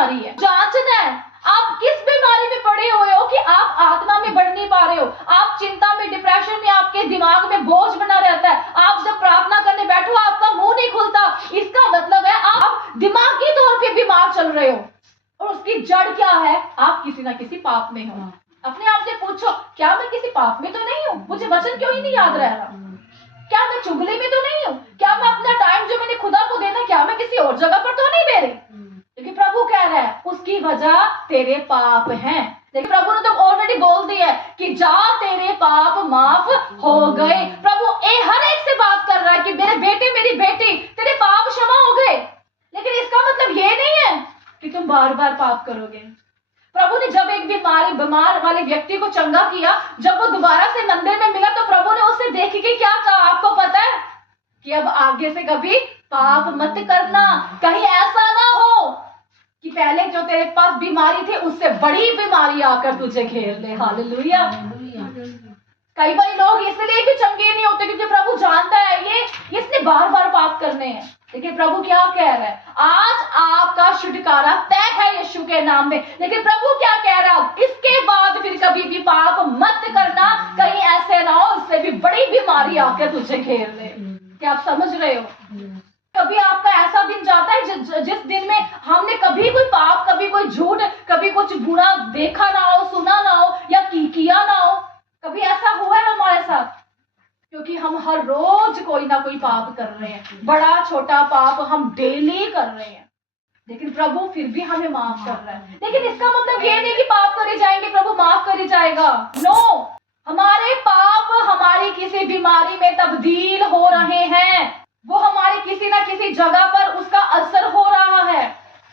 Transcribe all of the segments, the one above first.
बीमारी है। जांचना है आप किस बीमारी में पड़े हुए हो कि आप आत्मा में बढ़ नहीं पा रहे हो, आप चिंता में, डिप्रेशन में, आपके दिमाग में बोझ बना रहता है, आप जब प्रार्थना करने बैठो आपका मुंह नहीं खुलता, इसका मतलब है आप दिमागी तौर पे बीमार चल रहे हो। और उसकी जड़ क्या है? आप किसी ना किसी पाप में हो। अपने आप से पूछो, क्या मैं किसी पाप में तो नहीं हूँ? मुझे वचन क्यों ही नहीं याद रह रहा? क्या मैं चुगली में तो नहीं हूँ? क्या मैं अपना टाइम जो मैंने खुदा को देना, क्या मैं किसी और जगह पर तो नहीं दे रही? क्योंकि प्रभु कह रहा है उसकी वजह तेरे पाप हैं। लेकिन प्रभु ने तो ऑलरेडी बोल दिया है कि जा तेरे पाप माफ हो गए। प्रभु हर एक से बात कर रहा है कि मेरे बेटे, मेरी बेटी, तेरे पाप क्षमा हो गए। लेकिन इसका मतलब ये नहीं है कि तुम बार बार पाप करोगे। प्रभु ने जब एक बीमार वाले व्यक्ति को चंगा किया, जब वो दोबारा से मंदिर में मिला तो प्रभु ने उससे देख के क्या कहा आपको पता है? कि अब आगे से कभी पाप मत करना, कहीं ऐसा ना हो कि पहले जो तेरे पास बीमारी थी उससे बड़ी बीमारी आकर तुझे घेर ले। हालेलुया। कई बार लोग इसलिए भी चंगे नहीं होते क्योंकि प्रभु जानता है ये इसने बार बार पाप करने हैं। लेकिन प्रभु क्या कह रहा है? आज आपका छुटकारा तय है यीशु के नाम में। लेकिन प्रभु क्या कह रहा है? इसके बाद फिर कभी भी पाप मत करना, कहीं ऐसे ना हो इससे भी बड़ी बीमारी आकर तुझे घेर ले। क्या आप समझ रहे हो? कभी आपका ऐसा दिन जाता है जिस दिन में हमने कभी कोई पाप, कभी कोई झूठ, कभी कुछ बुरा देखा ना हो, सुना ना हो या किया ना हो? कभी ऐसा हुआ है हमारे साथ? क्योंकि हम हर रोज कोई ना कोई पाप कर रहे हैं, बड़ा छोटा पाप हम डेली कर रहे हैं। लेकिन प्रभु फिर भी हमें माफ कर रहा है। लेकिन इसका मतलब ये नहीं कि पाप करे जाएंगे प्रभु माफ करे जाएगा। नो, हमारे पाप हमारी किसी बीमारी में तब्दील हो रहे हैं, वो हमारे किसी ना किसी जगह पर उसका असर हो रहा है।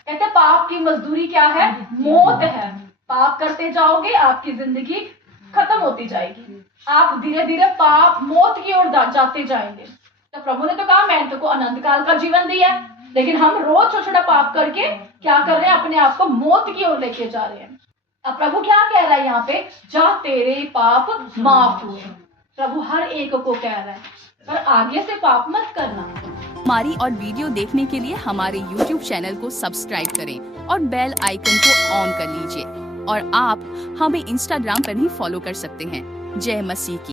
कहते पाप की मजदूरी क्या है? मौत है। पाप करते जाओगे आपकी जिंदगी खत्म होती जाएगी, आप धीरे धीरे पाप मौत की ओर जाते जाएंगे। तो प्रभु ने तो कहा मैंने तुमको अनंत काल का जीवन दिया है, लेकिन हम रोज छोटा छोटा पाप करके क्या कर रहे हैं? अपने आप को मौत की ओर लेके जा रहे हैं। अब प्रभु क्या कह रहा है यहाँ पे? जा तेरे पाप माफ हुए। प्रभु हर एक को कह रहा है, पर आगे से पाप मत करना। हमारी और वीडियो देखने के लिए हमारे YouTube चैनल को सब्सक्राइब करें और बेल आइकन को ऑन कर लीजिए। और आप हमें Instagram पर भी फॉलो कर सकते हैं। जय मसीह की।